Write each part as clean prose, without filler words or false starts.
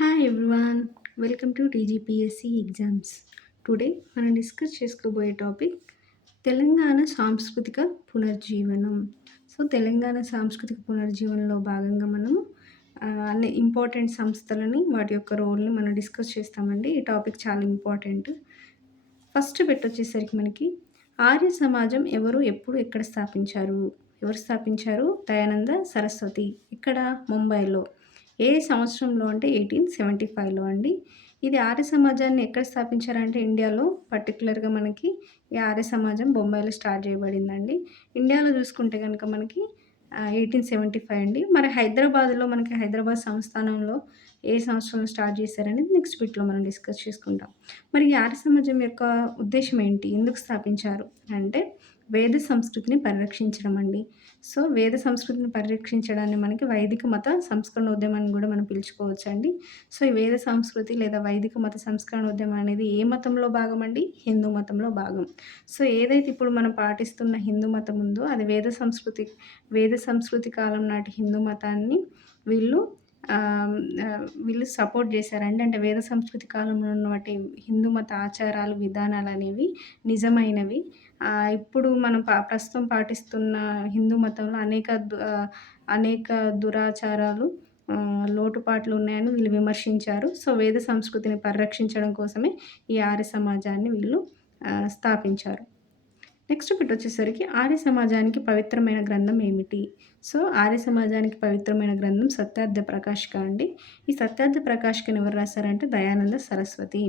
Hi everyone, welcome to TGPSC exams. Today మనం discuss చేసుకోబోయే topic Telangana సాంస్కృతిక పునర్జీవనం. తెలంగాణ సాంస్కృతిక పునర్జీవనంలో భాగంగా మనము అన్ని ఇంపార్టెంట్ సంస్థలని వాటి యొక్క రోల్ని మనం డిస్కస్ చేస్తామండి. ఈ టాపిక్ చాలా ఇంపార్టెంట్. ఫస్ట్ వచ్చేసరికి మనకి ఆర్య సమాజం ఎవరు, ఎప్పుడు, ఎక్కడ స్థాపించారు? ఎవరు స్థాపించారు? దయానంద సరస్వతి. ఇక్కడ ముంబైలో. ఏ సంవత్సరంలో అంటే 1875లో అండి. ఇది ఆర్య సమాజాన్ని ఎక్కడ స్థాపించారంటే ఇండియాలో పర్టిక్యులర్‌గా మనకి ఈ ఆర్య సమాజం బొంబాయిలో స్టార్ట్ చేయబడిందండి. ఇండియాలో చూసుకుంటే గనుక మనకి 1875 అండి. మరి హైదరాబాద్‌లో మనకి హైదరాబాద్ సంస్థానంలో ఏ సంవత్సరంలో స్టార్ట్ చేశారనేది నెక్స్ట్ బిట్‌లో మనం డిస్కస్ చేసుకుంటాం. మరి ఈ ఆర్య సమాజం యొక్క ఉద్దేశ్యం ఏంటి? ఎందుకు స్థాపించారు? అంటే వేద సంస్కృతిని పరిరక్షించడం అండి. వేద సంస్కృతిని పరిరక్షించడాన్ని మనకి వైదిక మత సంస్కరణోద్యమం అని గూడా మనం పిలుచుకోవచ్చండి. ఈ వేద సంస్కృతి లేదా వైదిక మత సంస్కరణోద్యమం అనేది ఏ మతంలో భాగమండి? హిందూ మతంలో భాగం. ఏదైతే ఇప్పుడు మనం పాటిస్తున్న హిందూ మతం ఉందో అది వేద సంస్కృతి కాలం నాటి హిందూ మతాన్ని వీళ్ళు వీళ్ళు సపోర్ట్ చేశారండి. అంటే వేద సంస్కృతి కాలంలో ఉన్నవాటి హిందూ మత ఆచారాలు, విధానాలనేవి నిజమైనవి. ఇప్పుడు మనం ప్రస్తుతం పాటిస్తున్న హిందూ మతంలో అనేక దురాచారాలు, లోటుపాట్లు ఉన్నాయని వీళ్ళు విమర్శించారు. వేద సంస్కృతిని పరిరక్షించడం కోసమే ఈ ఆర్య సమాజాన్ని వీళ్ళు స్థాపించారు. నెక్స్ట్ వచ్చేసరికి ఆర్య సమాజానికి పవిత్రమైన గ్రంథం ఏమిటి? ఆర్య సమాజానికి పవిత్రమైన గ్రంథం సత్యార్థ ప్రకాశిక అండి. ఈ సత్యార్థ ప్రకాశికను ఎవరు రాశారంటే దయానంద సరస్వతి.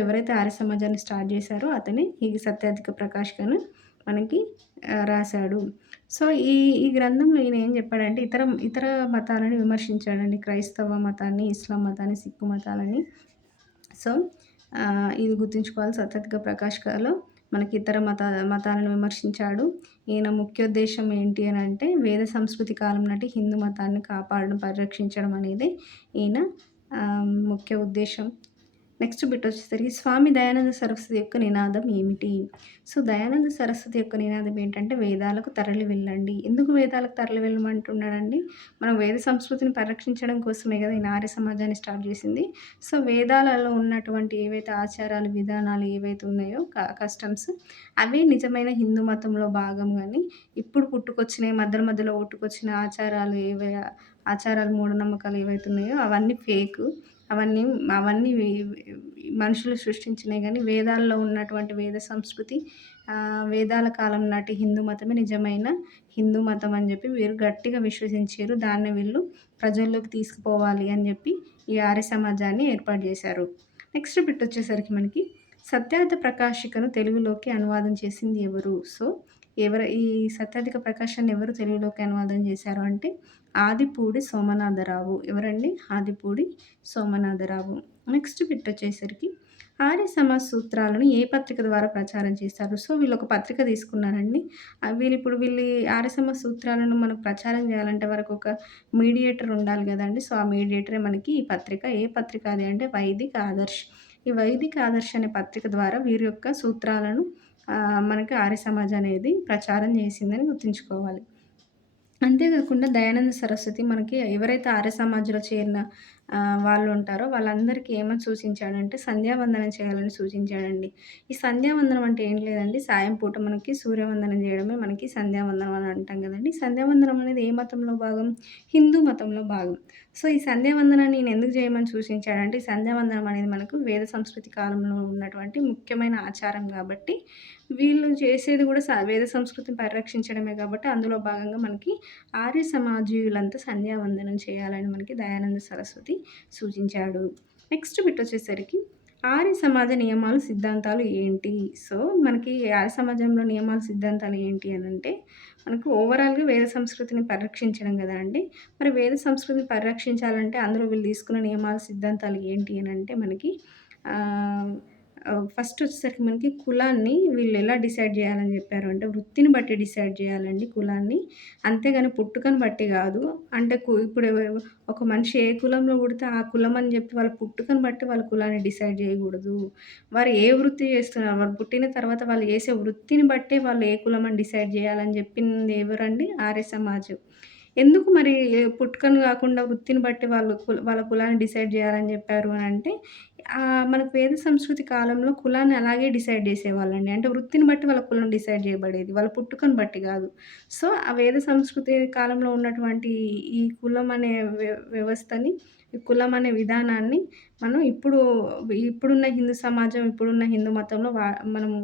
ఎవరైతే ఆర్య సమాజాన్ని స్టార్ట్ చేశారో అతనే ఈ సత్యార్థిక ప్రకాశికను మనకి రాశాడు. ఈ ఈ గ్రంథంలో ఈయన ఏం చెప్పాడంటే ఇతర మతాలను విమర్శించాడండి. క్రైస్తవ మతాన్ని, ఇస్లాం మతాన్ని, సిక్కు మతాలని. ఇది గుర్తుంచుకోవాలి. సత్యార్థిక ప్రకాశికలో మనకి ఇతర మతాలను విమర్శించాడు. ఈయన ముఖ్యోద్దేశం ఏంటి అనంటే వేద సంస్కృతి కాలం నాటి హిందూ మతాన్ని కాపాడడం, పరిరక్షించడం అనేది ఈయన ముఖ్య ఉద్దేశం. నెక్స్ట్ వచ్చేసరికి స్వామి దయానంద సరస్వతి యొక్క నినాదం ఏమిటి? దయానంద సరస్వతి యొక్క నినాదం ఏంటంటే వేదాలకు తరలి వెళ్ళండి. ఎందుకు వేదాలకు తరలి వెళ్ళమంటున్నాడండి? మనం వేద సంస్కృతిని పరిరక్షించడం కోసమే కదా ఈ ఆర్య సమాజాన్ని స్టార్ట్ చేసింది. వేదాలలో ఉన్నటువంటి ఏవైతే ఆచారాలు, విధానాలు ఏవైతే ఉన్నాయో కస్టమ్స్ అవే నిజమైన హిందూ మతంలో భాగం గాని ఇప్పుడు పుట్టుకొచ్చినయి, మధ్యలో పుట్టుకొచ్చిన ఆచారాలు, మూఢనమ్మకాలు ఏవైతే ఉన్నాయో అవన్నీ ఫేకు. అవన్నీ మనుషులు సృష్టించినయి గానీ వేదాల్లో ఉన్నటువంటి వేద సంస్కృతి, వేదాల కాలం నాటి హిందూ మతమే నిజమైన హిందూ మతం అని చెప్పి వీరు గట్టిగా విశ్వసించారు. దాన్ని వీళ్ళు ప్రజల్లోకి తీసుకుపోవాలి అని చెప్పి ఈ ఆర్య సమాజాన్ని ఏర్పాటు చేశారు. నెక్స్ట్ వచ్చేసరికి మనకి సత్యార్థ ప్రకాశికను తెలుగులోకి అనువాదం చేసింది ఎవరు? ఈ సత్యార్థిక ప్రకాశాన్ని ఎవరు తెలుగులోకి అనువాదం చేశారు అంటే ఆదిపూడి సోమనాథరావు. ఎవరండి? ఆదిపూడి సోమనాథరావు. నెక్స్ట్ వచ్చేసరికి ఆర్య సమాజ్ సూత్రాలను ఏ పత్రిక ద్వారా ప్రచారం చేస్తారు? వీళ్ళొక పత్రిక తీసుకున్నారండి. వీళ్ళు ఆర్య సమాజ్ సూత్రాలను మనకు ప్రచారం చేయాలంటే వరకు ఒక మీడియేటర్ ఉండాలి కదండీ. ఆ మీడియేటరే మనకి ఈ పత్రిక. ఏ పత్రిక అది అంటే వైదిక్ ఆదర్శ్. ఈ వైదిక్ ఆదర్శ్ అనే పత్రిక ద్వారా వీరి యొక్క సూత్రాలను మనకి ఆర్య సమాజ్ అనేది ప్రచారం చేసిందని గుర్తుంచుకోవాలి. అంతేకాకుండా దయానంద సరస్వతి మనకి ఎవరైతే ఆర్య సమాజ్‌లో చేరిన వాళ్ళు ఉంటారో వాళ్ళందరికీ ఏమని సూచించాడంటే సంధ్యావందనం చేయాలని సూచించాడండి. ఈ సంధ్యావందనం అంటే ఏం లేదండి, సాయం పూట మనకి సూర్యవందనం చేయడమే మనకి సంధ్యావందనం అని అంటాం కదండీ. సంధ్యావందనం అనేది ఏ మతంలో భాగం? హిందూ మతంలో భాగం. ఈ సంధ్యావందనాన్ని ఈయన ఎందుకు చేయమని సూచించాడంటే ఈ సంధ్యావందనం అనేది మనకు వేద సంస్కృతి కాలంలో ఉన్నటువంటి ముఖ్యమైన ఆచారం కాబట్టి వీళ్ళు చేసేది కూడా వేద సంస్కృతిని పరిరక్షించడమే కాబట్టి అందులో భాగంగా మనకి ఆర్య సమాజీయులంతా సంధ్యావందనం చేయాలని మనకి దయానంద సరస్వతి సూచించాడు. నెక్స్ట్ వచ్చేసరికి ఆర్య సమాజ నియమాలు, సిద్ధాంతాలు ఏంటి? మనకి ఆర్య సమాజంలో నియమాలు, సిద్ధాంతాలు ఏంటి అనంటే మనకు ఓవరాల్‌గా వేద సంస్కృతిని పరిరక్షించడం కదా అండి. మరి వేద సంస్కృతిని పరిరక్షించాలంటే అందులో వీళ్ళు తీసుకున్న నియమాలు, సిద్ధాంతాలు ఏంటి అనంటే మనకి ఫస్ట్ వచ్చేసరికి మనకి కులాన్ని వీళ్ళు ఎలా డిసైడ్ చేయాలని చెప్పారు అంటే వృత్తిని బట్టి డిసైడ్ చేయాలండి కులాన్ని. అంతేగాని పుట్టుకని బట్టి కాదు. అంటే ఇప్పుడు ఒక మనిషి ఏ కులంలో పుడితే ఆ కులం అని చెప్పి వాళ్ళ పుట్టుకని బట్టి వాళ్ళ కులాన్ని డిసైడ్ చేయకూడదు. వారు ఏ వృత్తి చేస్తున్నారు, వాళ్ళు పుట్టిన తర్వాత వాళ్ళు చేసే వృత్తిని బట్టే వాళ్ళు ఏ కులం అని డిసైడ్ చేయాలని చెప్పింది ఎవరండి? ఆర్య సమాజ్. ఎందుకు మరి పుట్టుకను గాకుండా వృత్తిని బట్టి వాళ్ళు వాళ్ళ కులాన్ని డిసైడ్ జేయాలని జెప్పారు అనంటే, మనకు వేద సంస్కృతి కాలంలో కులాన్ని అలాగే డిసైడ్ జేసేవాళ్ళండి. అంటే వృత్తిని బట్టి వాళ్ళ కులం డిసైడ్ జేయబడేది. వాళ్ళ పుట్టుకను బట్టి గాదు. సో, ఆ వేద సంస్కృతి కాలంలో ఉన్నటువంటి ఈ కులం అనే వ్యవస్థని, ఈ కులం అనే విధానాన్ని మనం ఇప్పుడున్న హిందూ సమాజం, ఇప్పుడున్న హిందూ మతంలో మనము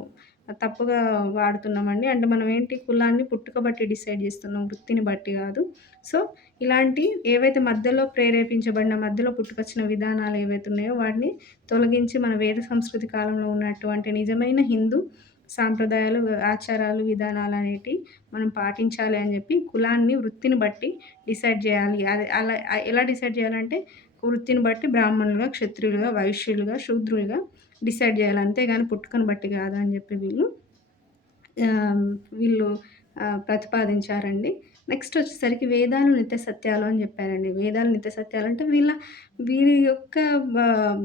తప్పుగా వాడుతున్నామండి. అంటే మనం ఏంటి కులాన్ని పుట్టుక బట్టి డిసైడ్ జేస్తున్నాం. వృత్తిని బట్టి గాదు. సో, ఇలాంటి ఏవైతే మధ్యలో ప్రేరేపించబడిన, మధ్యలో పుట్టుకొచ్చిన విధానాలు ఏవైతే ఉన్నాయో వాటిని తొలగించి మన వేద సంస్కృతి కాలంలో ఉన్నటువంటి నిజమైన హిందూ సాంప్రదాయాలు, ఆచారాలు, విధానాలనేటివి మనం పాటించాలి అని జెప్పి కులాన్ని వృత్తిని బట్టి డిసైడ్ జేయాలి. అది అలా ఎలా డిసైడ్ జేయాలంటే వృత్తిని బట్టి బ్రాహ్మణులుగా, క్షత్రియులుగా, వైశ్యులుగా, శూద్రులుగా డిసైడ్ జేయాలి. అంతేగాని పుట్టుకను బట్టి గాదు అని జెప్పి ఆహ్, వీళ్ళు ప్రతిపాదించారండి. నెక్స్ట్ వచ్చేసరికి వేదాలు నిత్య సత్యాలు అని జెప్పారండి. వేదాలు నిత్య సత్యాలంటే వీరి యొక్క ఆహ్,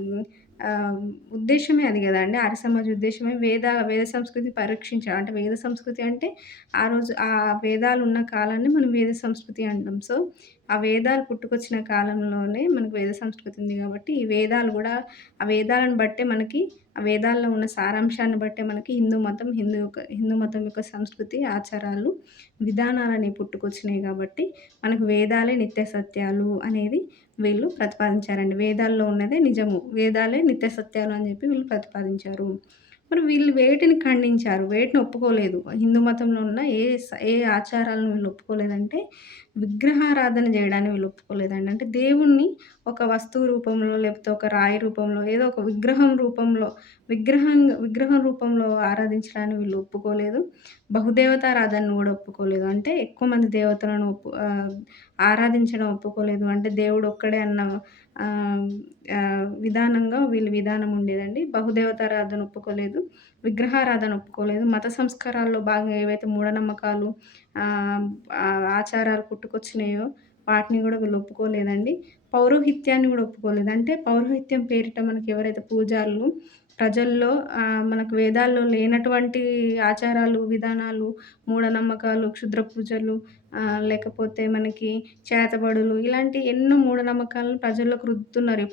ఆహ్, ఉద్దేశ్యమే అది గదండీ! ఆర్య సమాజ ఉద్దేశ్యమే వేద సంస్కృతి పరీక్షించడం. అంటే వేద సంస్కృతి అంటే ఆ రోజు ఆ వేదాలున్న కాలాన్ని మనం వేద సంస్కృతి అంటాం. సో, ఆ వేదాలు పుట్టుకొచ్చిన కాలంలోనే మనకు వేద సంస్కృతి ఉంది గాబట్టి, ఈ వేదాలు గూడా ఆ వేదాలను బట్టే మనకి ఆ వేదాల్లో ఉన్న సారాంశాన్ని బట్టే మనకి హిందూ మతం యొక్క సంస్కృతి, ఆచారాలు, విధానాలనేవి పుట్టుకొచ్చినాయి గాబట్టి, మనకు వేదాలే నిత్య సత్యాలు అనేది వీళ్ళు ప్రతిపాదించారండి. వేదాల్లో ఉన్నదే నిజము. వేదాలే నిత్య సత్యాలు అని జెప్పి వీళ్ళు ప్రతిపాదించారు. మరి వీళ్ళు వేటిని ఖండించారు? వేటిని ఒప్పుకోలేదు. హిందూ మతంలో ఉన్న ఏ ఆచారాలను వీళ్ళు ఒప్పుకోలేదంటే, విగ్రహారాధన జేయడాన్ని వీళ్ళు ఒప్పుకోలేదండి. అంటే దేవుణ్ణి ఒక వస్తువు రూపంలో, లేకపోతే ఒక రాయి రూపంలో, ఏదో ఒక విగ్రహం రూపంలో ఆరాధించడాన్ని వీళ్ళు ఒప్పుకోలేదు. బహుదేవతారాధనను గూడా ఒప్పుకోలేదు. అంటే ఎక్కువ మంది దేవతలను ఆరాధించడం ఒప్పుకోలేదు. అంటే దేవుడు ఒక్కడే అన్న ఆహ్, విధానంగా వీళ్ళ విధానం ఉండేదండి. బహుదేవతారాధన ఒప్పుకోలేదు. విగ్రహారాధన ఒప్పుకోలేదు. మత సంస్కారాల్లో భాగంగా ఏవైతే మూఢనమ్మకాలు, ఆహ్, ఆచారాలు పుట్టుకొచ్చినాయో వాటిని గూడా వీళ్ళు ఒప్పుకోలేదండి. పౌరోహిత్యాన్ని గూడా ఒప్పుకోలేదు. అంటే పౌరోహిత్యం పేరిట మనకి ఎవరైతే పూజారులు ప్రజల్లో మనకు వేదాల్లో లేనటువంటి ఆచారాలు, విధానాలు, మూఢనమ్మకాలు, క్షుద్ర పూజలు, లేకపోతే మనకి చేతబడులు ఇలాంటి ఎన్నో మూఢనమ్మకాలను ప్రజల్లోకి రుద్దుతున్నారు ఈ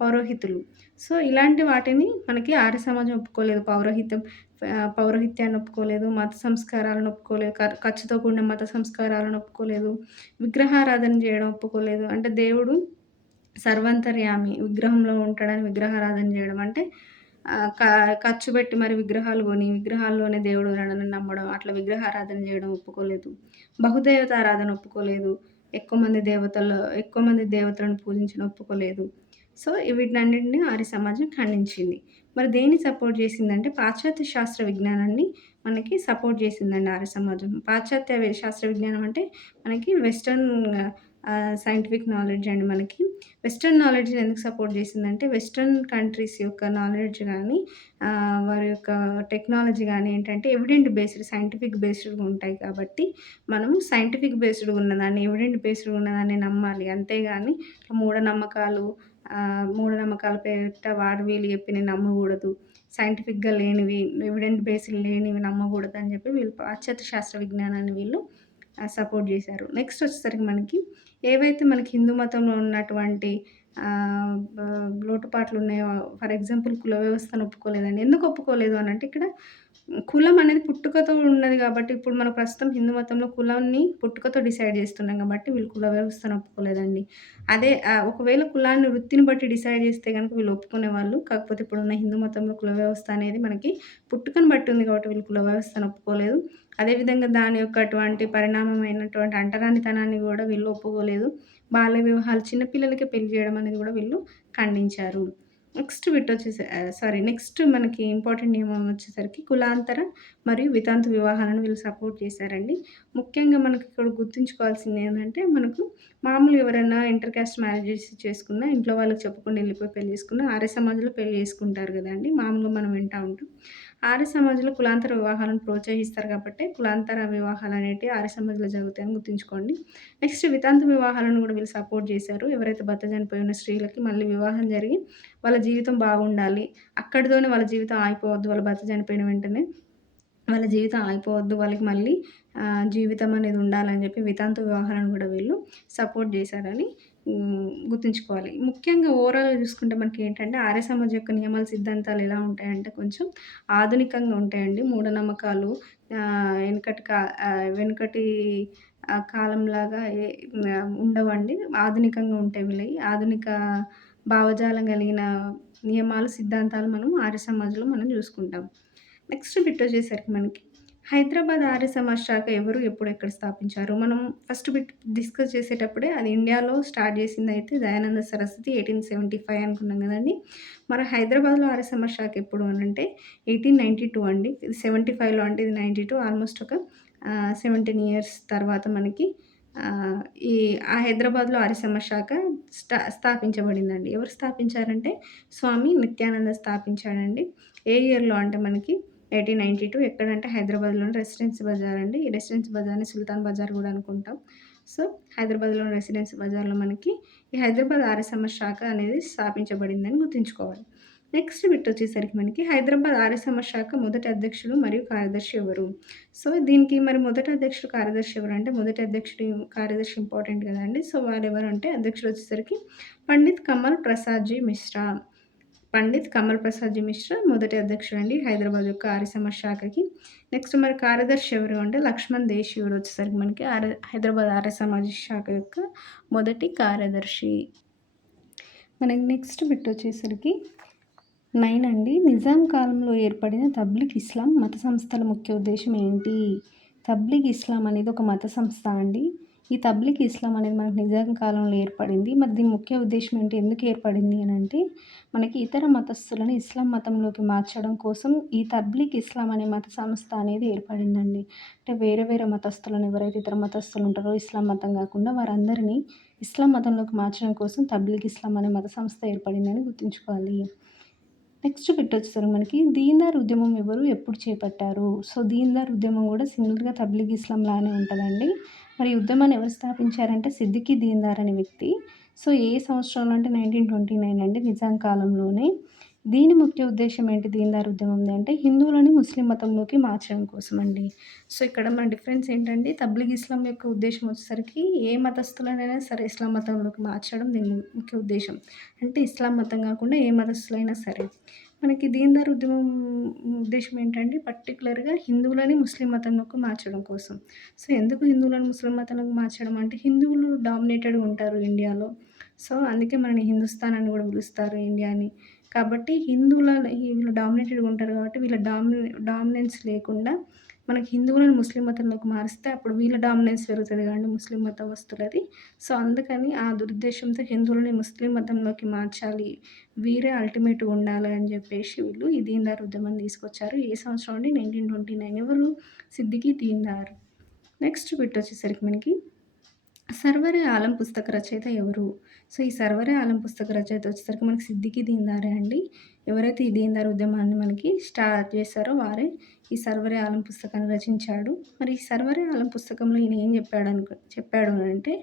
పౌరోహితులు. సో, ఇలాంటి వాటిని మనకి ఆర్య సమాజం ఒప్పుకోలేదు. పౌరోహిత్యాన్ని ఒప్పుకోలేదు. మత సంస్కారాలను ఒప్పుకోలేదు. ఖర్చుతో కూడిన మత సంస్కారాలను ఒప్పుకోలేదు. విగ్రహారాధన జేయడం ఒప్పుకోలేదు. అంటే దేవుడు సర్వాంతర్యామి. విగ్రహంలో ఉంటాడని విగ్రహారాధన జేయడం. అంటే ఆహ్, క ఖర్చు పెట్టి మరి విగ్రహాలు గొని, విగ్రహాల్లోనే దేవుడు ఉన్నాడని నమ్మడం. అట్లా విగ్రహారాధన జేయడం ఒప్పుకోలేదు. బహుదేవతారాధన ఒప్పుకోలేదు. ఎక్కువ మంది దేవతలను పూజించడం ఒప్పుకోలేదు. సో, వీటినన్నిటిని ఆర్య సమాజం ఖండించింది. మరి దేన్ని సపోర్ట్ జేసిందంటే, పాశ్చాత్య శాస్త్ర విజ్ఞానాన్ని మనకి సపోర్ట్ జేసిందండి ఆర్య సమాజం. పాశ్చాత్య శాస్త్ర విజ్ఞానం అంటే మనకి వెస్టర్న్ సైంటిఫిక్ నాలెడ్జ్ అండి మనకి. వెస్టర్న్ నాలెడ్జ్‌ని ఎందుకు సపోర్ట్ జేసిందంటే, వెస్టర్న్ కంట్రీస్ యొక్క నాలెడ్జ్ గానీ, వారి యొక్క టెక్నాలజీ గానీ ఏంటంటే, ఎవిడెంట్ బేస్డ్, సైంటిఫిక్ బేస్డ్‌గా ఉంటాయి కాబట్టి, మనం సైంటిఫిక్ బేస్డ్‌గా ఉన్నదాన్ని, ఎవిడెంట్ బేస్డ్‌గా ఉన్నదాన్ని నమ్మాలి. అంతేగాని మూఢనమ్మకాల పేరిట వాడు వీళ్ళు చెప్పినవి నమ్మగూడదు. సైంటిఫిక్‌గా లేనివి, ఎవిడెంట్ బేస్డ్ లేనివి నమ్మగూడదని జెప్పి వీళ్ళు పాశ్చాత్య శాస్త్ర విజ్ఞానాన్ని వీళ్ళు సపోర్ట్ జేశారు. నెక్స్ట్ వచ్చేసరికి ఏవైతే మనకి హిందూ మతంలో ఉన్నటువంటి లోటుపాట్లున్నాయో, ఫర్ ఎగ్జాంపుల్ కుల వ్యవస్థను ఒప్పుకోలేదండి. ఎందుకు ఒప్పుకోలేదు అనంటే ఇక్కడ కులం అనేది పుట్టుకతో ఉన్నది గాబట్టి, ఇప్పుడు మనం ప్రస్తుతం హిందూ మతంలో కులాన్ని పుట్టుకతో డిసైడ్ జేస్తున్నాం గాబట్టి, వీళ్ళు కుల వ్యవస్థను ఒప్పుకోలేదండి. అదే ఒకవేళ కులాన్ని వృత్తిని బట్టి డిసైడ్ జేస్తే గనుక వీళ్ళు ఒప్పుకునేవాళ్ళు. కాకపోతే ఇప్పుడున్న హిందూ మతంలో కుల వ్యవస్థ అనేది మనకి పుట్టుకను బట్టి ఉంది గాబట్టి, వీళ్ళు కుల వ్యవస్థను ఒప్పుకోలేదు. అదేవిధంగా దాని యొక్క అటువంటి పరిణామమైనటువంటి అంటరానితనాన్ని గూడా వీళ్ళు ఒప్పుకోలేదు. బాల్య వివాహాలు చిన్న పిల్లలకే పెళ్లి జేయడం అనేది గూడా వీళ్ళు ఖండించారు. నెక్స్ట్ మనకి ఇంపార్టెంట్ నియమం వచ్చేసరికి కులాంతర మరియు వితంతు వివాహాలను వీళ్ళు సపోర్ట్ చేశారండి. ముఖ్యంగా మనకి ఇక్కడ గుర్తుంచుకోవాల్సింది ఏందంటే, మనకు మామూలుగా ఎవరైనా ఇంటర్ కాస్ట్ మ్యారేజెస్ చేసుకున్నా, ఇంట్లో వాళ్ళకి చెప్పకుండా ఎళ్ళిపోయి పెళ్లి చేసుకున్నా, ఆర్య సమాజంలో పెళ్లి చేసుకుంటారు గదండీ! మామూలుగా మనం వింటా ఉంటాం. ఆర్య సమాజంలో కులాంతర వివాహాలను ప్రోత్సహిస్తారు కాబట్టే, కులాంతర వివాహాలనేటివి ఆర్య సమాజంలో జరుగుతాయని గుర్తుంచుకోండి. నెక్స్ట్ వితంతు వివాహాలను గూడా వీళ్ళు సపోర్ట్ జేశారు. ఎవరైతే భర్త చనిపోయి ఉన్న స్త్రీలకి మళ్ళీ వివాహం జరిగి, వాళ్ళ జీవితం బాగుండాలి. అక్కడితోనే వాళ్ళ జీవితం ఆగిపోవద్దు. వాళ్ళ భర్త చనిపోయిన వెంటనే వాళ్ళ జీవితం ఆగిపోవద్దు. వాళ్ళకి మళ్ళీ జీవితం అనేది ఉండాలని జెప్పి వితంతు వివాహాలను గూడా వీళ్ళు సపోర్ట్ జేశారని గుర్తుంచుకోవాలి. ముఖ్యంగా ఓవరాల్‌గా జూసుకుంటే మనకేంటంటే ఆర్య సమాజ్ యొక్క నియమాలు, సిద్ధాంతాలు ఎలా ఉంటాయంటే కొంచెం ఆధునికంగా ఉంటాయండి. మూఢనమ్మకాలు వెనుకటి కాలంలాగా ఉండవండి. ఆధునికంగా ఉంటాయి వీళ్ళయి. ఆధునిక భావజాలం కలిగిన నియమాలు, సిద్ధాంతాలు మనం ఆర్య సమాజ్‌లో మనం జూసుకుంటాం. నెక్స్ట్ బిట్ వచ్చేసరికి మనకి హైదరాబాద్ ఆర్య సమాజ్ శాఖ ఎవరు, ఎప్పుడు, ఎక్కడ స్థాపించారు? మనం ఫస్ట్ బిట్ డిస్కస్ చేసేటప్పుడే అది ఇండియాలో స్టార్ట్ చేసిందయితే దయానంద సరస్వతి 1875 అనుకున్నాం గదండీ! మరి హైదరాబాద్‌లో ఆర్య సమాజ్ శాఖ ఎప్పుడు అనంటే 1892 అండి. ఇది 75లో అంటే ఇది 92 ఆల్మోస్ట్ ఒక 17 ఇయర్స్ తర్వాత మనకి ఆహ్, ఈ హైదరాబాద్‌లో ఆర్య సమాజ్ శాఖ స్థాపించబడిందండి. ఎవరు స్థాపించారంటే స్వామి నిత్యానంద స్థాపించాడండి. ఏ ఇయర్‌లో అంటే మనకి 1892 ఎక్కడంటే హైదరాబాద్‌లోని రెసిడెన్సీ బజార్ అండి. ఈ రెసిడెన్సీ బజార్‌ని సుల్తాన్ బజార్ గూడా అనుకుంటాం. సో, హైదరాబాద్‌లోని రెసిడెన్సీ బజార్‌లో మనకి ఈ హైదరాబాద్ ఆర్య సమాజ్ శాఖ అనేది స్థాపించబడిందని గుర్తుంచుకోవాలి. నెక్స్ట్ బిట్ వచ్చేసరికి మనకి హైదరాబాద్ ఆర్య సమాజ్ శాఖ మొదటి అధ్యక్షుడు మరియు కార్యదర్శి ఎవరు? సో, దీనికి మరి మొదటి అధ్యక్షుడు, కార్యదర్శి ఎవరంటే మొదటి అధ్యక్షుడు, కార్యదర్శి ఇంపార్టెంట్ గదండీ! సో, వారెవరంటే అధ్యక్షుడు వచ్చేసరికి పండిత్ కమల్ ప్రసాద్‌జీ మిశ్రా. పండిత్ కమల్ ప్రసాద్‌జీ మిశ్రా మొదటి అధ్యక్షుడండి హైదరాబాద్ యొక్క ఆర్య సమాజ్ శాఖకి. నెక్స్ట్ మరి కార్యదర్శి ఎవరు అంటే లక్ష్మణ్ దేశీయుడు వచ్చేసరికి మనకి హైదరాబాద్ ఆర్య సమాజ్ శాఖ యొక్క మొదటి కార్యదర్శి. మనకి నెక్స్ట్ బిట్ వచ్చేసరికి 9 అండి. నిజాం కాలంలో ఏర్పడిన తబ్లిగ్ ఇస్లాం మత సంస్థల ముఖ్య ఉద్దేశ్యం ఏంటి? తబ్లిగ్ ఇస్లాం అనేది ఒక మత సంస్థ అండి. ఈ తబ్లిగ్ ఇస్లాం అనేది మనకు నిజాం కాలంలో ఏర్పడింది. మరి దీని ముఖ్య ఉద్దేశ్యం ఏంటి? ఎందుకు ఏర్పడింది అనంటే, మనకి ఇతర మతస్థులను ఇస్లాం మతంలోకి మార్చడం కోసం ఈ తబ్లిగ్ ఇస్లాం అనే మత సంస్థ అనేది ఏర్పడిందండి. అంటే వేరే వేరే మతస్థులను ఎవరైతే ఇతర మతస్థులు ఉంటారో ఇస్లాం మతం గాకుండా వారందరినీ ఇస్లాం మతంలోకి మార్చడం కోసం తబ్లిగ్ ఇస్లాం అనే మత సంస్థ ఏర్పడిందని గుర్తుంచుకోవాలి. నెక్స్ట్ బిట్ వచ్చేసరికి మనకి దీన్‌దార్ ఉద్యమం ఎవరు, ఎప్పుడు చేపట్టారు? సో, దీన్‌దార్ ఉద్యమం గూడా సిమిలర్‌గా తబ్లిగ్ ఇస్లాం లానే ఉంటదండి. మరి ఈ ఉద్యమాన్ని ఎవరు స్థాపించారంటే సిద్దికీ దీన్‌దార్ అనే వ్యక్తి. సో, ఏ సంవత్సరంలో అంటే 1929 అండి నిజాం కాలంలోనే. దీని ముఖ్య ఉద్దేశ్యం ఏంటి దీన్‌దార్ ఉద్యమంది అంటే హిందువులని ముస్లిం మతంలోకి మార్చడం కోసమండి. సో, ఇక్కడ మన డిఫరెన్స్ ఏంటంటే తబ్లిగ్ ఇస్లాం యొక్క ఉద్దేశ్యం వచ్చేసరికి ఏ మతస్థులనైనా సరే ఇస్లాం మతంలోకి మార్చడం దీని ముఖ్య ఉద్దేశ్యం. అంటే ఇస్లాం మతం గాకుండా ఏ మతస్థులైనా సరే. మనకి దీన్‌దార్ ఉద్యమం ఉద్దేశ్యం ఏంటంటే పర్టిక్యులర్‌గా హిందువులని ముస్లిం మతంలోకి మార్చడం కోసం. సో, ఎందుకు హిందువులను ముస్లిం మతంలోకి మార్చడం అంటే హిందువులు డామినేటెడ్‌గా ఉంటారు ఇండియాలో. సో, అందుకే మనని హిందుస్థాన్ అని గూడా పిలుస్తారు ఇండియాని. కాబట్టి వీళ్ళు డామినేటెడ్‌గా ఉంటారు కాబట్టి వీళ్ళ డామినెన్స్ లేకుండా మనకి హిందువులను ముస్లిం మతంలోకి మారిస్తే అప్పుడు వీళ్ళ డామినెన్స్ పెరుగుతది కదండీ ముస్లిం మతస్థులది. సో, అందుకని ఆ దురుద్దేశంతో హిందువులని ముస్లిం మతంలోకి మార్చాలి. వీరే అల్టిమేట్‌గా ఉండాలి అని జెప్పేసి వీళ్ళు ఈ దీన్‌దార్ ఉద్యమాన్ని తీసుకొచ్చారు. ఏ సంవత్సరం అండి 1929 ఎవరు? సిద్దికీ దీన్‌దార్. నెక్స్ట్ బిట్ వచ్చేసరికి మనకి సర్వరే ఆలం పుస్తక రచయిత ఎవరు? సో, ఈ సర్వరే ఆలం పుస్తక రచయిత వచ్చేసరికి మనకి సిద్దికీ దీన్‌దారే అండి. ఎవరైతే ఈ దీన్‌దార్ ఉద్యమాన్ని మనకి స్టార్ట్ చేశారో వారే ఈ సర్వరే ఆలం పుస్తకాన్ని రచించాడు. మరి ఈ సర్వరే ఆలం పుస్తకంలో ఈయన ఏం చెప్పాడు అనంటే,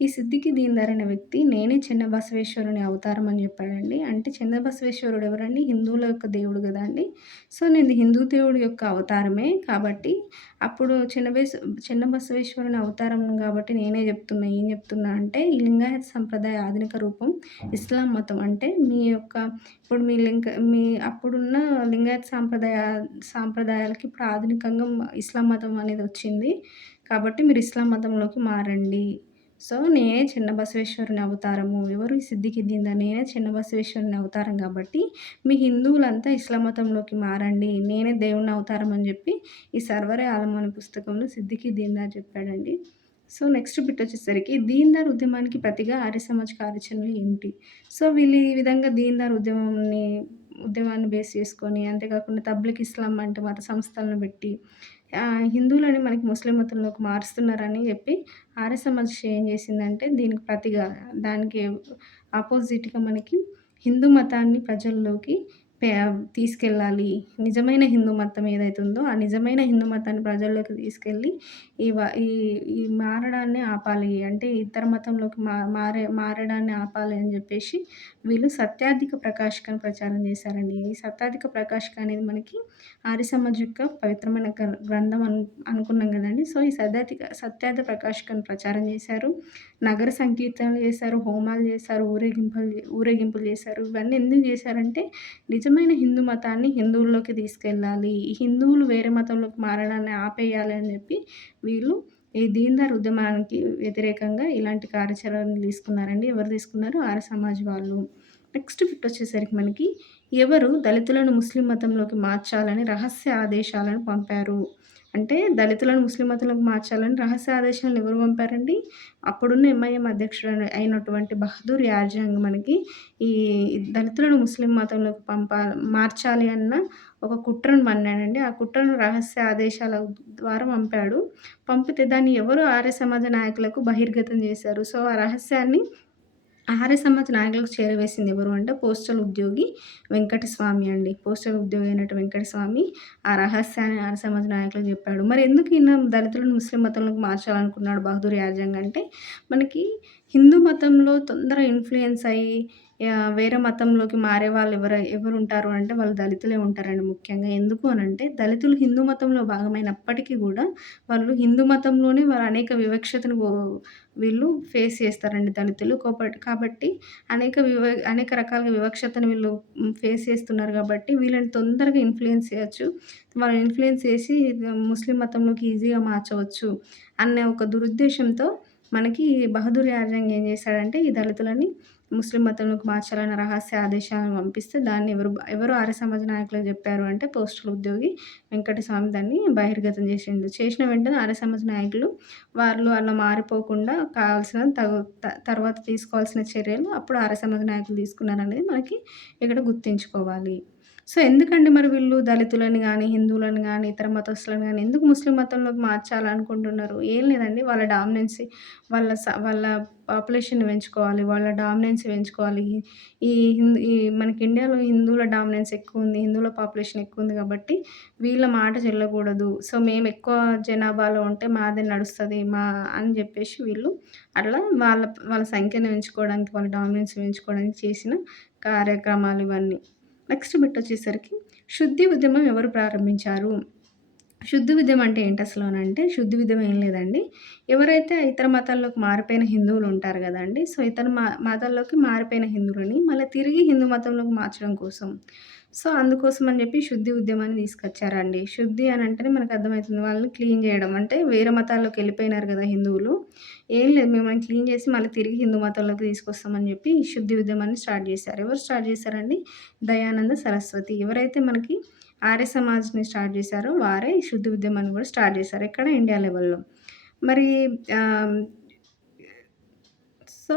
ఈ సిద్దికీ దీన్‌దార్ అనే వ్యక్తి నేనే చెన్న బసవేశ్వరుని అవతారం అని చెప్పాడండి. అంటే చెన్న బసవేశ్వరుడు ఎవరండి? హిందువుల యొక్క దేవుడు గదండీ! సో, నేను హిందూ దేవుడి యొక్క అవతారమే కాబట్టి అప్పుడు చిన్న బసవేశ్వరుని అవతారం గాబట్టి నేనే జెప్తున్నా. ఏం జెప్తున్నా అంటే, ఈ లింగాయత సంప్రదాయ ఆధునిక రూపం ఇస్లాం మతం. అంటే మీ యొక్క ఇప్పుడు మీ అప్పుడున్న లింగాయత సాంప్రదాయాలకి ఇప్పుడు ఆధునికంగా ఇస్లాం మతం అనేదొచ్చింది. కాబట్టి మీరు ఇస్లాం మతంలోకి మారండి. సో, నేనే చిన్న బసవేశ్వరుని అవతారము. ఎవరు ఈ సిద్దికీ దీన్‌దార్ నేనే చిన్న బసవేశ్వరుని అవతారం గాబట్టి మీ హిందువులంతా ఇస్లాం మతంలోకి మారండి. నేనే దేవుని అవతారం అని జెప్పి ఈ సర్వరే ఆలం అనే పుస్తకంలో సిద్దికీ దీన్‌దార్ చెప్పాడండి. సో, నెక్స్ట్ బిట్ వచ్చేసరికి దీన్‌దార్ ఉద్యమానికి ప్రతిగా ఆర్య సమాజ్ కార్యాచరణలు ఏమిటి? సో, వీళ్ళు ఈ విధంగా దీన్‌దార్ ఉద్యమాన్ని బేస్ చేసుకొని అంతేకాకుండా తబ్లిగ్ ఇస్లాం అంటే మత సంస్థలను పెట్టి హిందువులని మనకి ముస్లిం మతంలోకి మారుస్తున్నారని చెప్పి ఆర్య సమాజ్ ఏం చేసిందంటే దీనికి ప్రతిగా దానికి అపోజిట్‌గా మనకి హిందూ మతాన్ని ప్రజల్లోకి పే తీసుకెళ్ళాలి. నిజమైన హిందూ మతం ఏదైతే ఉందో, ఆ నిజమైన హిందూ మతాన్ని ప్రజల్లోకి తీసుకెళ్ళి ఈ వ ఈ ఈ మారడాన్ని ఆపాలి. అంటే ఇతర మతంలోకి మారడాన్ని ఆపాలి అని జెప్పేసి వీళ్ళు సత్యాధిక ప్రకాశికను ప్రచారం చేశారండి. ఈ సత్యాధిక ప్రకాశిక అనేది మనకి ఆర్య సమాజ్ యొక్క పవిత్రమైన గ్రంథం అనుకున్నాం గదండీ! సో, ఈ సత్యార్థ ప్రకాశికను ప్రచారం చేశారు. నగర సంకీర్తనలు చేశారు, హోమాలు చేశారు, ఊరేగింపులు చేశారు. ఇవన్నీ ఎందుకు చేశారంటే నిజమైన హిందూ మతాన్ని హిందువుల్లోకి తీసుకెళ్ళాలి. ఈ హిందువులు వేరే మతంలోకి మారడాన్ని ఆపేయాలి అని చెప్పి వీళ్ళు ఈ దీన్ దయాళ్ ఉద్యమానికి వ్యతిరేకంగా ఇలాంటి కార్యాచరణలు తీసుకున్నారండి. ఎవరు తీసుకున్నారు? ఆర్య సమాజ్ వాళ్ళు. నెక్స్ట్ బిట్ వచ్చేసరికి మనకి ఎవరు దళితులను ముస్లిం మతంలోకి మార్చాలని రహస్య ఆదేశాలను పంపారు? అంటే దళితులను ముస్లిం మతంలోకి మార్చాలని రహస్య ఆదేశాలను ఎవరు పంపారండి? అప్పుడున్న ఎంఐఎం అధ్యక్షుడు అయినటువంటి బహదూర్ యార్జంగ్ మనకి ఈ దళితులను ముస్లిం మతంలోకి మార్చాలి అన్న ఒక కుట్రను పన్నాడండి. ఆ కుట్రను రహస్య ఆదేశాల ద్వారా పంపాడు. పంపితే దాన్ని ఎవరు ఆర్య సమాజ నాయకులకు బహిర్గతం చేశారు. సో, ఆ రహస్యాన్ని ఆర్య సమాజ్ నాయకులకు చేరవేసింది ఎవరు అంటే పోస్టల్ ఉద్యోగి వెంకటస్వామి అండి. పోస్టల్ ఉద్యోగి అయినటు వెంకటస్వామి ఆ రహస్యాన్ని ఆర్య సమాజ్ నాయకులకు చెప్పాడు. మరి ఎందుకు ఈయన దళితులను ముస్లిం మతంలోకి మార్చాలనుకున్నాడు బహదూర్ యార్జంగ్ అంటే, మనకి హిందూ మతంలో తొందరగా ఇన్‌ఫ్లూయెన్స్ అయ్యి వేరే మతంలోకి మారే వాళ్ళు ఎవరుంటారు అంటే వాళ్ళు దళితులే ఉంటారండి ముఖ్యంగా. ఎందుకు అనంటే దళితులు హిందూ మతంలో భాగమైనప్పటికీ గూడా వాళ్ళు హిందూ మతంలోనే వారు అనేక వివక్షతను వీళ్ళు ఫేస్ చేస్తారండి దళితులు. కాబట్టి అనేక రకాలుగా వివక్షతను వీళ్ళు ఫేస్ చేస్తున్నారు కాబట్టి వీళ్ళని తొందరగా ఇన్‌ఫ్లూయెన్స్ చేయొచ్చు. వాళ్ళని ఇన్‌ఫ్లూయెన్స్ చేసి ముస్లిం మతంలోకి ఈజీగా మార్చవచ్చు అన్న ఒక దురుద్దేశంతో మనకి బహదూర్ యార్జంగ్ ఏం చేశాడంటే ఈ దళితులని ముస్లిం మతంలోకి మార్చాలన్న రహస్య ఆదేశాలను పంపిస్తే దాన్ని ఎవరు ఆర్య సమాజ నాయకులకు చెప్పారు అంటే పోస్టల్ ఉద్యోగి వెంకటస్వామి దాన్ని బహిర్గతం చేసిండు. చేసిన వెంటనే ఆర్య సమాజ నాయకులు వాళ్ళు అలా మారిపోకుండా కావాల్సిన తర్వాత తీసుకోవాల్సిన చర్యలు అప్పుడు ఆర్య సమాజ నాయకులు తీసుకున్నారనేది మనకి ఇక్కడ గుర్తుంచుకోవాలి. సో, ఎందుకండి మరి వీళ్ళు దళితులని గానీ, హిందువులను గానీ, ఇతర మతస్థులను గానీ ఎందుకు ముస్లిం మతంలోకి మార్చాలనుకుంటున్నారు? ఏం లేదండి వాళ్ళ డామినెన్సీ వాళ్ళ పాపులేషన్‌ని పెంచుకోవాలి. వాళ్ళ డామినెన్స్ పెంచుకోవాలి. ఈ మనకి ఇండియాలో హిందువుల డామినెన్స్ ఎక్కువుంది. హిందువుల పాపులేషన్ ఎక్కువుంది కాబట్టి వీళ్ళ మాట చెల్లకూడదు. సో, మేము ఎక్కువ జనాభాలో ఉంటే మాదే నడుస్తది. అని జెప్పేసి వీళ్ళు అట్లా వాళ్ళ సంఖ్యను పెంచుకోవడానికి, వాళ్ళ డామినెన్స్ పెంచుకోవడానికి చేసిన కార్యక్రమాలు ఇవన్నీ. నెక్స్ట్ బిట్ వచ్చేసరికి శుద్ధి ఉద్యమం ఎవరు ప్రారంభించారు? శుద్ధ ఉద్యమం అంటే ఏంటసలు అనంటే, శుద్ధ ఉద్యమం ఏం లేదండి. ఎవరైతే ఇతర మతాల్లోకి మారిపోయిన హిందువులు ఉంటారు గదండీ! సో, ఇతర మతాల్లోకి మారిపోయిన హిందువులని మళ్ళీ తిరిగి హిందూ మతంలోకి మార్చడం కోసం. సో, అందుకోసం అని జెప్పి శుద్ధి ఉద్యమాన్ని తీసుకొచ్చారండి. శుద్ధి అనంటేనే మనకు అర్థమైతుంది. వాళ్ళని క్లీన్ జేయడం. అంటే వేరే మతాల్లోకి ఎళ్ళిపోయినారు గదా హిందువులు. ఏం లేదు మిమ్మల్ని క్లీన్ జేసి మళ్ళీ తిరిగి హిందూ మతంలోకి తీసుకొస్తామని జెప్పి ఈ శుద్ధి ఉద్యమాన్ని స్టార్ట్ జేశారు. ఎవరు స్టార్ట్ జేశారండి? దయానంద సరస్వతి. ఎవరైతే మనకి ఆర్య సమాజ్‌ని స్టార్ట్ చేశారో వారే ఈ శుద్ధ ఉద్యమాన్ని కూడా స్టార్ట్ చేశారు. ఎక్కడ? ఇండియా లెవెల్‌లో. మరి ఆహ్, సో,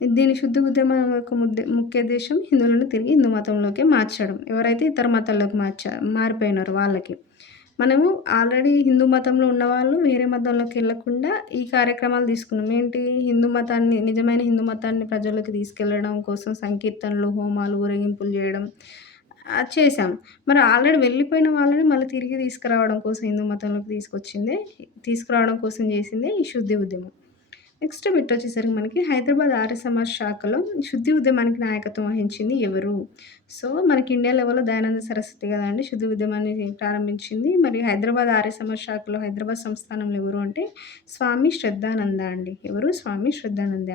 దీని శుద్ధ ఉద్యమం యొక్క ముఖ్య ఉద్దేశ్యం హిందువులను తిరిగి హిందూ మతంలోకి మార్చడం. ఎవరైతే ఇతర మతాల్లోకి మారిపోయినారో వాళ్ళకి. మనము ఆల్రెడీ హిందూ మతంలో ఉన్నవాళ్ళు వేరే మతంలోకి ఎళ్ళకుండా ఈ కార్యక్రమాలు తీసుకున్నాం. ఏంటి? నిజమైన హిందూ మతాన్ని ప్రజల్లోకి తీసుకెళ్లడం కోసం సంకీర్తనలు, హోమాలు, ఊరేగింపులు జేయడం చేశాం. మరి ఆల్రెడీ వెళ్ళిపోయిన వాళ్ళని మళ్ళీ తిరిగి తీసుకురావడం కోసం హిందూ మతంలోకి తీసుకురావడం కోసం చేసిందే ఈ శుద్ధి ఉద్యమం. నెక్స్ట్ బిట్ వచ్చేసరికి మనకి హైదరాబాద్ ఆర్య సమాజ్ శాఖలో శుద్ధి ఉద్యమానికి నాయకత్వం వహించింది ఎవరు? సో, మనకి ఇండియా లెవెల్‌లో దయానంద సరస్వతి గదండీ శుద్ధి ఉద్యమాన్ని ప్రారంభించింది. మరి హైదరాబాద్ ఆర్య సమాజ్ శాఖలో హైదరాబాద్ సంస్థానంలో ఎవరు అంటే స్వామి శ్రద్ధానంద అండి. ఎవరు? స్వామి శ్రద్ధానంద.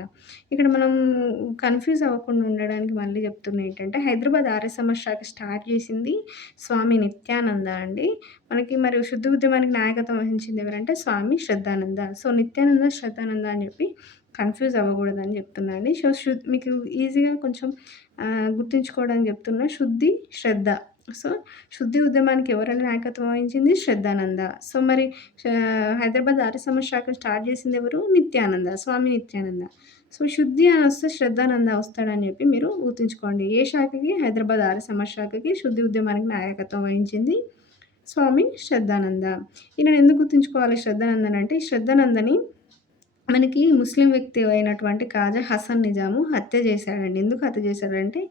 ఇక్కడ మనం కన్‌ఫ్యూజ్ అవ్వకుండా ఉండడానికి మళ్ళీ చెప్తున్నా ఏంటంటే హైదరాబాద్ ఆర్య సమాజ్ శాఖ స్టార్ట్ చేసింది స్వామి నిత్యానంద అండి. మనకి మరి శుద్ధ ఉద్యమానికి నాయకత్వం వహించింది ఎవరంటే స్వామి శ్రద్ధానంద. సో, నిత్యానంద, శ్రద్ధానంద అని చెప్పి కన్‌ఫ్యూజ్ అవ్వకూడదని చెప్తున్నా అండి. సో, మీకు ఈజీగా కొంచెం గుర్తుంచుకోవడానికి చెప్తున్నా. శుద్ధి, శ్రద్ధ. సో, శుద్ధి ఉద్యమానికి ఎవరండి నాయకత్వం వహించింది? శ్రద్ధానంద. సో, మరి హైదరాబాద్ ఆర్య సమాజ్ శాఖను స్టార్ట్ చేసింది ఎవరు? నిత్యానంద. స్వామి నిత్యానంద. సో, శుద్ధి అని వస్తే శ్రద్ధానంద వస్తాడని చెప్పి మీరు గుర్తుంచుకోండి. ఏ శాఖకి? హైదరాబాద్ ఆర్య సమాజ్ శాఖకి శుద్ధి ఉద్యమానికి నాయకత్వం వహించింది స్వామి శ్రద్ధానంద. ఈయనను ఎందుకు గుర్తుంచుకోవాలి శ్రద్ధానందన్ అంటే, ఈ శ్రద్ధానందని మనకి ముస్లిం వ్యక్తి అయినటువంటి కాజా హసన్ నిజాము హత్య చేశాడండి. ఎందుకు హత్య చేశాడంటే,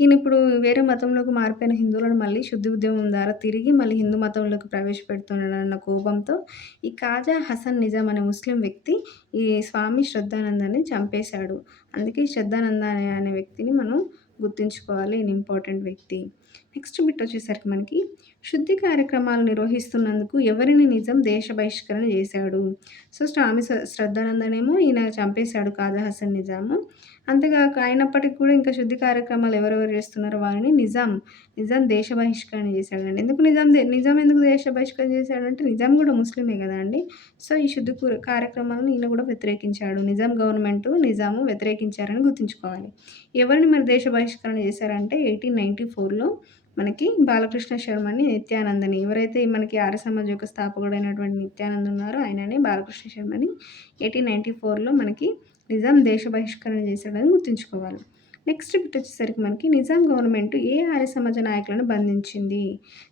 ఈయన ఇప్పుడు వేరే మతంలోకి మారిపోయిన హిందువులను మళ్ళీ శుద్ధి ఉద్యమం ద్వారా తిరిగి మళ్ళీ హిందూ మతంలోకి ప్రవేశపెడుతున్నాడన్న కోపంతో ఈ కాజా హసన్ నిజాం అనే ముస్లిం వ్యక్తి ఈ స్వామి శ్రద్ధానందాన్ని చంపేశాడు. అందుకే ఈ శ్రద్ధానంద అనే వ్యక్తిని మనం గుర్తుంచుకోవాలి. ఈయన ఇంపార్టెంట్ వ్యక్తి. నెక్స్ట్ బిట్ వచ్చేసరికి మనకి శుద్ధి కార్యక్రమాలు నిర్వహిస్తున్నందుకు ఎవరిని నిజాం దేశ బహిష్కరణ చేశాడు? సో, స్వామి శ్రద్ధానందనేమో ఈయన చంపేశాడు కాజా హసన్ నిజాము. అంతేగాక అయినప్పటికి కూడా ఇంకా శుద్ధి కార్యక్రమాలు ఎవరెవరు చేస్తున్నారో వారిని నిజాం దేశ బహిష్కరణ చేశాడండి. ఎందుకు నిజాం ఎందుకు దేశ బహిష్కరణ చేశాడంటే నిజాం కూడా ముస్లిమే గదండీ! సో, ఈ శుద్ధి కార్యక్రమాలను ఈయన కూడా వ్యతిరేకించాడు. నిజాం గవర్నమెంటు, నిజాము వ్యతిరేకించారని గుర్తుంచుకోవాలి. ఎవరిని మరి దేశ బహిష్కరణ చేశారంటే 1894లో మనకి బాలకృష్ణ శర్మని, నిత్యానందని ఎవరైతే మనకి ఆర్య సమాజ్ యొక్క స్థాపకుడైనటువంటి నిత్యానంద్ ఉన్నారో ఆయనని బాలకృష్ణ శర్మని 1894లో మనకి నిజాం దేశ బహిష్కరణ చేశాడని గుర్తుంచుకోవాలి. నెక్స్ట్ బిట్ వచ్చేసరికి మనకి నిజాం గవర్నమెంట్ ఏ ఆర్య సమాజ నాయకులను బంధించింది?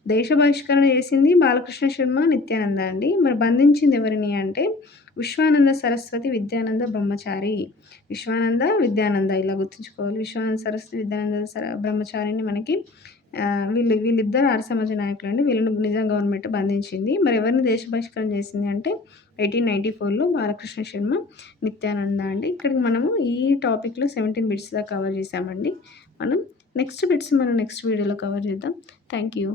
దేశ బహిష్కరణ చేసింది బాలకృష్ణ శర్మ, నిత్యానంద అండి. మరి బంధించింది ఎవరిని అంటే విశ్వానంద సరస్వతి, విద్యానంద బ్రహ్మచారి. విద్యానంద ఇలా గుర్తుంచుకోవాలి. విశ్వానంద సరస్వతి, విద్యానంద బ్రహ్మచారిని మనకి వీళ్ళిద్దరు ఆర్య సమాజ నాయకులండి. వీళ్ళని నిజాం గవర్నమెంట్ బంధించింది. మరి ఎవరిని దేశ బహిష్కరణ చేసింది అంటే 1894లో బాలకృష్ణ శర్మ, నిత్యానంద అండి. ఇక్కడికి మనము ఈ టాపిక్‌లో 17 బిట్స్ దాకా కవర్ చేశామండి. మనం నెక్స్ట్ బిట్స్ నెక్స్ట్ వీడియోలో కవర్ చేద్దాం. Thank you.